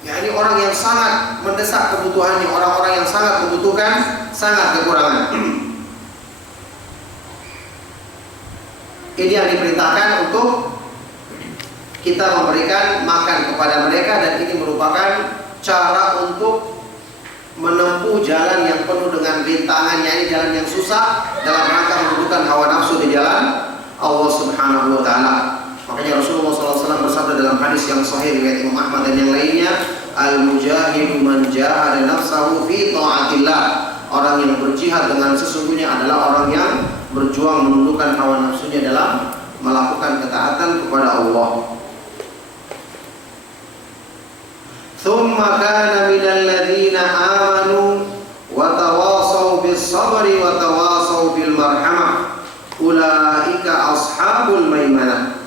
yakni orang yang sangat mendesak kebutuhannya, orang-orang yang sangat membutuhkan, sangat kekurangan. Ini yang diperintahkan untuk kita memberikan makan kepada mereka, dan ini merupakan cara untuk menempuh jalan yang penuh dengan rintangan, yakni jalan yang susah dalam rangka menundukkan hawa nafsu di jalan Allah Subhanahu wa taala. Makanya Rasulullah SAW bersabda dalam hadis yang sahih riwayat Imam Ahmad dan yang lainnya, al-mujahidu man jahada nafsahu fi ta'atillah. Orang yang berjihad dengan sesungguhnya adalah orang yang berjuang menundukkan hawa nafsunya dalam melakukan ketaatan kepada Allah. Thumma kana minal ladzina amanu wa tawasaw bis sabri wa tawasaw bil marhamah. Ulaika ashabul maimanah.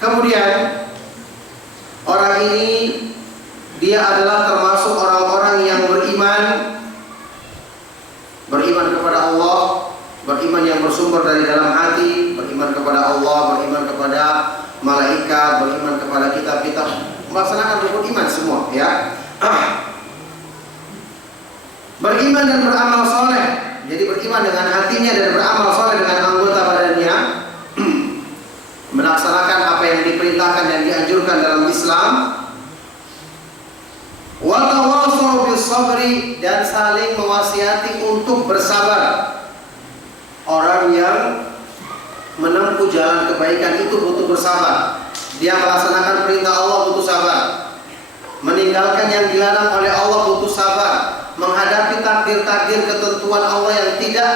Kemudian orang ini dia adalah termasuk orang-orang yang beriman kepada Allah, beriman yang bersumber dari dalam hati, beriman kepada Allah, beriman kepada malaikat, beriman kepada kitab-kitab, melaksanakan rukun iman semua, ya. Beriman dan beramal soleh. Jadi beriman dengan hatinya dan beramal soleh dengan anggota badannya, melaksanakan apa yang diperintahkan dan dianjurkan dalam Islam. Wa tawasaw bis sabri, dan saling mewasiati untuk bersabar. Orang yang menempuh jalan kebaikan itu butuh bersabar. Dia melaksanakan perintah Allah butuh sabar. Meninggalkan yang dilarang oleh Allah butuh sabar. Menghadapi takdir-takdir ketentuan Allah yang tidak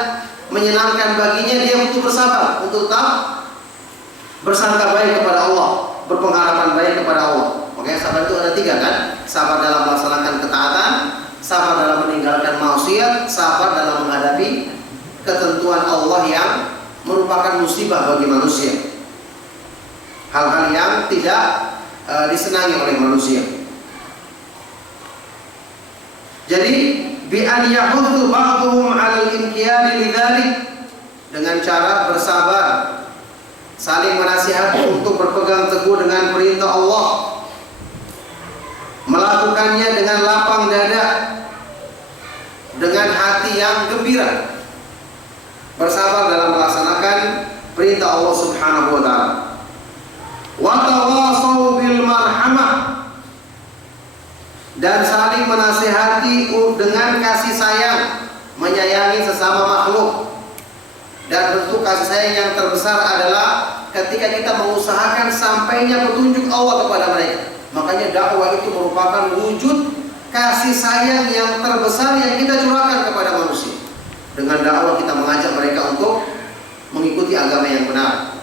menyenangkan baginya, dia butuh bersabar untuk tetap bersangka baik kepada Allah, berpengharapan baik kepada Allah. Makanya sabar itu ada 3 kan? Sabar dalam melaksanakan ketaatan, sabar dalam meninggalkan maksiat, sabar dalam menghadapi ketentuan Allah yang merupakan musibah bagi manusia. Hal-hal yang tidak disenangi oleh manusia. Jadi bi an yahuddu ba'dhum 'ala al-inqiyad lidzalik, dengan cara bersabar, saling menasihati untuk berpegang teguh dengan perintah Allah, melakukannya dengan lapang dada, dengan hati yang gembira, bersabar dalam melaksanakan perintah Allah Subhanahu wa taala. Wa tawasaw bil marhamah, dan saling menasihati dengan kasih sayang, menyayangi sesama makhluk. Dan bentuk kasih sayang yang terbesar adalah ketika kita mengusahakan sampainya petunjuk Allah kepada mereka. Makanya dakwah itu merupakan wujud kasih sayang yang terbesar yang kita curahkan kepada manusia. Dengan dakwah kita mengajak mereka untuk mengikuti agama yang benar,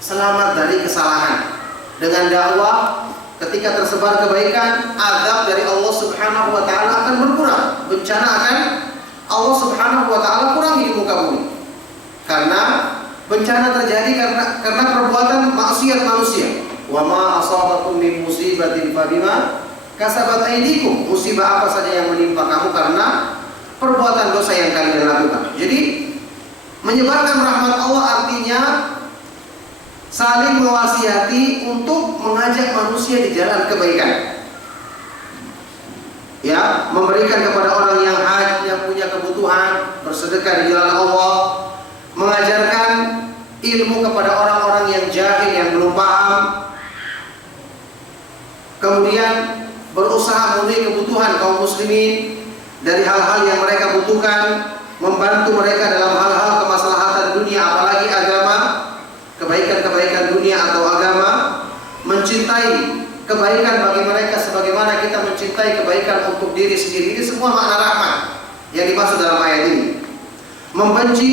selamat dari kesalahan. Dengan dakwah, ketika tersebar kebaikan, azab dari Allah Subhanahu wa taala akan berkurang. Bencana akan Allah Subhanahu wa taala kurangi di muka bumi. Karena bencana terjadi karena perbuatan maksiat manusia. Wa ma asabakum min musibatin fabima kasabat aydikum. Musibah apa saja yang menimpa kamu karena perbuatan dosa yang kalian lakukan. Jadi menyebarkan rahmat Allah artinya saling mewasiati untuk mengajak manusia di jalan kebaikan. Ya, memberikan kepada orang yang haji, yang punya kebutuhan, bersedekah di jalan Allah, mengajarkan ilmu kepada orang-orang yang jahil, yang belum paham. Kemudian berusaha memenuhi kebutuhan kaum muslimin dari hal-hal yang mereka butuhkan, membantu mereka dalam hal-hal kemaslahatan dunia, apalagi agama, kebaikan-kebaikan dunia atau agama, mencintai kebaikan bagi mereka sebagaimana kita mencintai kebaikan untuk diri sendiri. Ini semua makna rahmat yang dimaksud dalam ayat ini. Membenci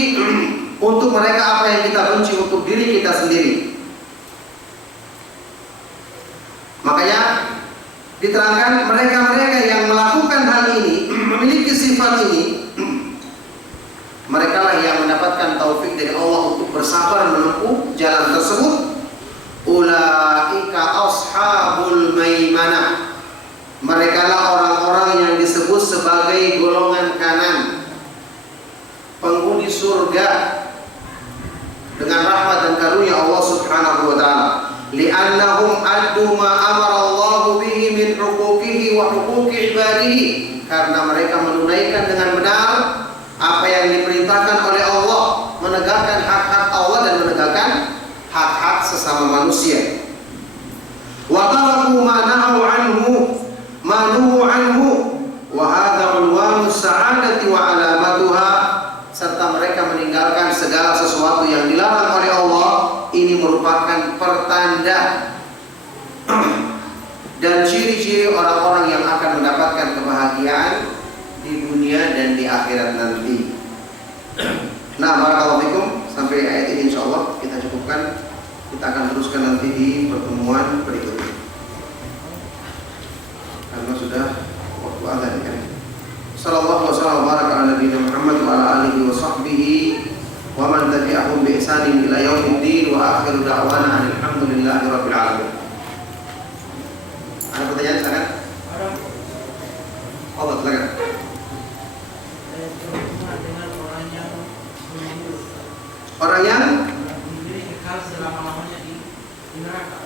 untuk mereka apa yang kita benci untuk diri kita sendiri. Makanya diterangkan mereka-mereka yang melakukan hal ini, memiliki sifat ini, mereka lah yang mendapatkan taufik dari Allah untuk bersabar menempuh jalan tersebut. Ulaika ashabul maimanah. Mereka lah orang-orang yang disebut sebagai li'annahum addu ma amara Allah bihi min huquqihi wa huquqi ibadihi, karena mereka menunaikan dengan benar apa yang diperintahkan oleh Allah, menegakkan hak-hak Allah dan menegakkan hak-hak sesama manusia. Wa taraku ma nahu anhu wa hadha unwanu sa'adati wa alamatuha, serta mereka meninggalkan segala sesuatu yang dilarang oleh Allah. Ini merupakan pertanda dan ciri-ciri orang-orang yang akan mendapatkan kebahagiaan di dunia dan di akhirat nanti. Nah, barakallahu fikum. Sampai ayat ini insyaallah kita cukupkan. Kita akan teruskan nanti di pertemuan berikutnya. Karena sudah waktu azan kan. Sallallahu wasallam baraka ala nabiyina Muhammad wa ala alihi wa sahbihi wa man tabi'ahum bi ihsanin ila yaumiddin wa akhiru da'wana alhamdulillahi rabbil alamin. Ada pertanyaan silakan? Allah silakan. Orang yang kekal selama-lamanya di neraka.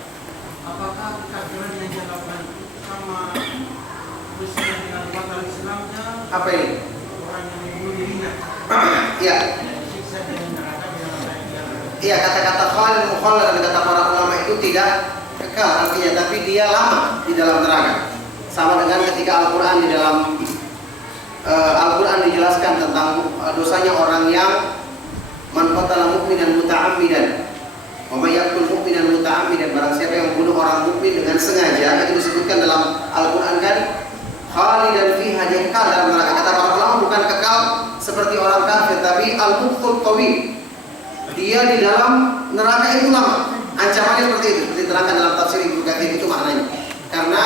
Apakah kekafiran yang dia lakukan itu sama bersama dengan batal Islamnya? apa ini? Orang yang membunuh dirinya. Iya. Siksa di neraka di dalam ayat. Iya, kata-kata khalid mukhallad dan kata para ulama itu tidak kekal artinya, tapi dia lama di dalam neraka. Sama dengan ketika Al-Quran di dalam Al-Quran dijelaskan tentang dosanya orang yang man qatala mu'minan muta'ammidan wa may yaqtul mu'minan muta'ammidan, barang siapa yang membunuh orang mukmin dengan sengaja, itu disebutkan dalam Al-Quran kan khalidan fiha, dia kekal dalam neraka. Kata para ulama bukan kekal seperti orang kafir, tapi al-muqtul tawil, dia di dalam neraka itu lama. Ancamannya seperti itu, diterangkan dalam tafsir Ibnu Katsir, itu maknanya. Karena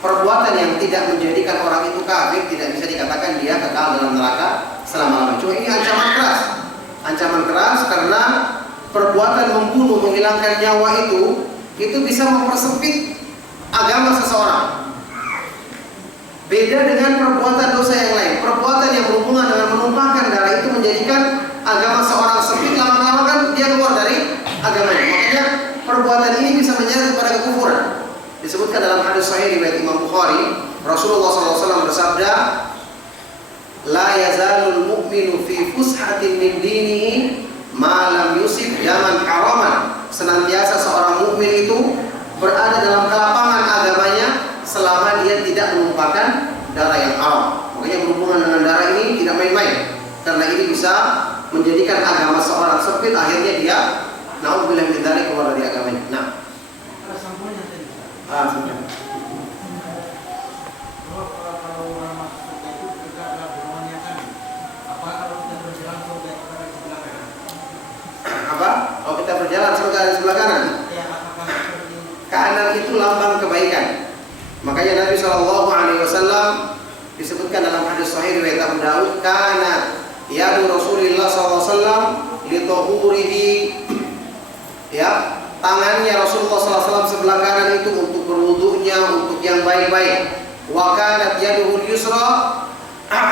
perbuatan yang tidak menjadikan orang itu kafir tidak bisa dikatakan dia kekal dalam neraka selama-lamanya. Cuma ini ancaman keras. Ancaman keras karena perbuatan membunuh, menghilangkan nyawa itu bisa mempersempit agama seseorang. Beda dengan perbuatan dosa yang lain. Perbuatan yang berhubungan dengan menumpahkan darah itu menjadikan agama seorang sempit, lama-lama kan dia keluar dari agamanya. Makanya perbuatan ini bisa menyeret kepada kekufuran. Disebutkan dalam hadis sahih riwayat Imam Bukhari, Rasulullah SAW bersabda, la yazalul mu'minu fi fushatin min dinihi ma lam yusib daman haraman. Senantiasa seorang mukmin itu berada dalam kelapangan agamanya selama dia tidak menumpahkan darah yang haram. Makanya berhubungan dengan darah ini tidak main-main, karena ini bisa menjadikan agama seorang sempit, akhirnya dia naudzubillah min dzalik keluar dari agamanya. Nah, Sambungnya tadi. sebentar. Kalau orang masuk surga itu juga adalah berumahnya kan. Apa kalau kita berjalan surga itu ada di sebelah kanan? Apa? Kalau kita berjalan surga di sebelah kanan, Ya, apakah seperti kanan itu lambang kebaikan. Makanya Nabi SAW disebutkan dalam hadis sahih riwayat Abu Daud, kana yadu Rasulullah SAW li tuhurihi, ya, tangannya Rasulullah SAW sebelah kanan itu untuk berwudunya, untuk yang baik-baik. Wa kanat yaduhu yusra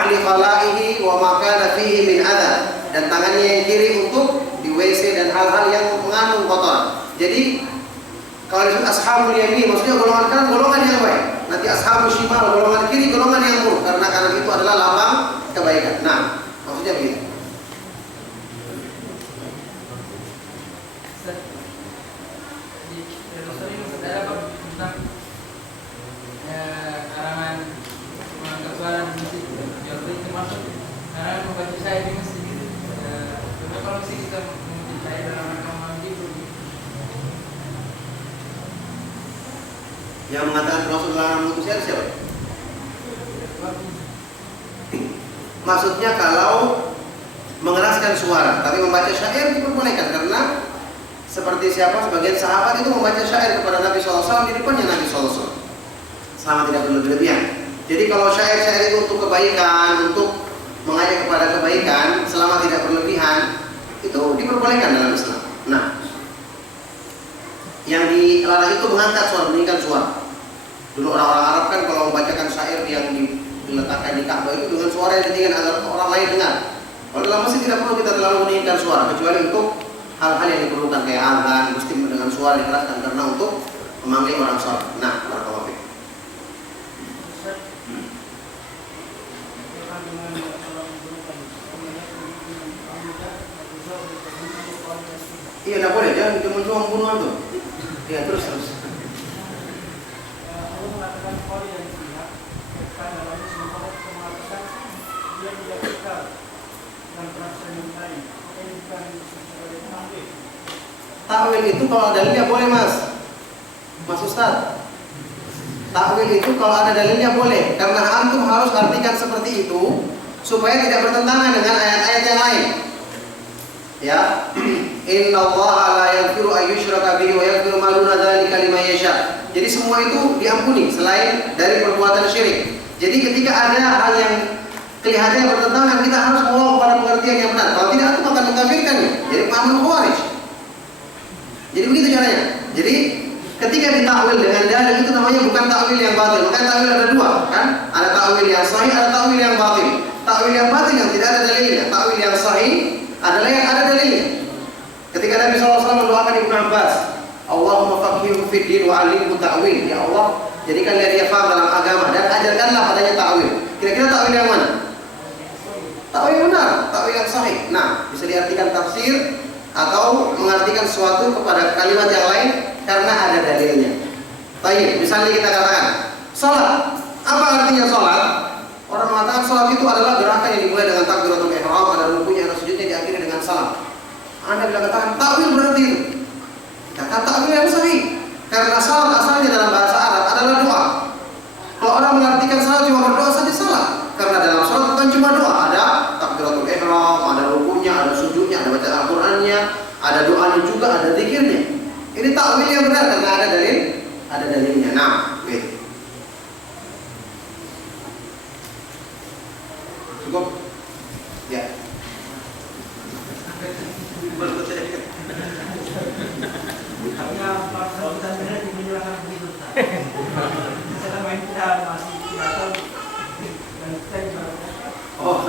li khalaihi wa ma kana fihi min adha, dan tangannya yang kiri untuk di WC dan hal-hal yang mengandung kotoran. Jadi kalau disebut ashabul yamin, maksudnya golongan kanan golongan yang baik. Nanti ashabul shimal, golongan kiri golongan yang buruk, karena kanan itu adalah lambang kebaikan. Nah, maksudnya begitu. karangan kesuaran musik itu termasuk karangan membaca syair di masjid. Coba kalau kita membaca syair dalam rangka menghibur. Yang mengatakan Rasulullah SAW siapa? Maksudnya kalau mengeraskan suara, tapi membaca syair diperbolehkan, karena seperti siapa sebagian sahabat itu membaca syair kepada Nabi SAW di depannya Nabi SAW, selama tidak berlebihan. Jadi kalau syair-syair itu untuk kebaikan, untuk mengajak kepada kebaikan, selama tidak berlebihan, itu diperbolehkan dalam Islam. Nah, yang dilarang itu mengangkat suara, meninggikan suara. Dulu orang-orang Arab kan kalau membacakan syair yang diletakkan di Ka'bah itu dengan suara yang ditinggikan agar orang lain dengar. Kalau dalam masjid tidak perlu kita terlalu meninggikan suara, kecuali untuk hal-hal yang diperlukan kayak azan, mesti dengan suara suara yang keras dan karena untuk memanggil orang sholat. Nah, barakallahu fiik. Iya, tidak boleh, jangan cuma pembunuhan tuh. Iya, terus. Allah mengatakan kori dari pihak karena lalu sementara kita mengatakan dia tidak kekal dan merasa memintai. Maka ini bukan sebagai pengambil. Takwil itu kalau dalilnya boleh, Mas Ustaz. Takwil itu kalau ada dalilnya boleh, karena antum harus artikan seperti itu supaya tidak bertentangan dengan ayat-ayat yang lain. Ya, innallaha la yaghfiru an yushraka bihi wa yaghfiru ma duna dzalika liman yasha. Jadi semua itu diampuni selain dari perbuatan syirik. Jadi ketika ada hal yang kelihatannya bertentangan, kita harus membawa kepada pengertian yang benar. Kalau tidak, itu akan mengkafirkan. Jadi pemahaman Khawarij. Jadi begitu caranya. Jadi ketika ditakwil dengan dalil itu namanya bukan takwil yang batil. Maka takwil ada dua, kan? Ada takwil yang sahih, ada takwil yang batil. Takwil yang batil yang tidak ada dalilnya. Takwil yang sahih adalah yang ada dalilnya. Ketika Nabi SAW mendoakan Ibnu Abbas, Allahumma faqihhu fid din wa 'allimhu ta'wil. Ya Allah, jadikanlah dia faham dalam agama dan ajarkanlah padanya ta'wil. Kira-kira ta'wil yang mana? Ta'wil yang benar, ta'wil yang sahih. Nah, bisa diartikan tafsir atau mengartikan sesuatu kepada kalimat yang lain karena ada dalilnya. Baik, misalnya kita katakan salat. Apa artinya salat? Orang mengatakan salat itu adalah gerakan yang dimulai dengan takbiratul ihram, ada rukunya, ada sujudnya, diakhiri dengan salam. Anda bila katakan takwil berarti itu. Kata takwil yang sahih. Karena salat asalnya dalam bahasa Arab adalah doa. Kalau orang mengartikan salat cuma berdoa saja salah. Karena dalam salat bukan cuma doa, ada takbiratul ihram, ada rukunya, ada sujudnya, ada bacaan Al-Qur'annya, ada doanya juga, ada zikirnya. Ini takwil yang benar karena ada dalilnya. Nah, gitu. Cukup? Ya. Hanya kalau kita benar menyerahkan begitu. Selama ini kita masih tidak tahu dan kita juga. Oh.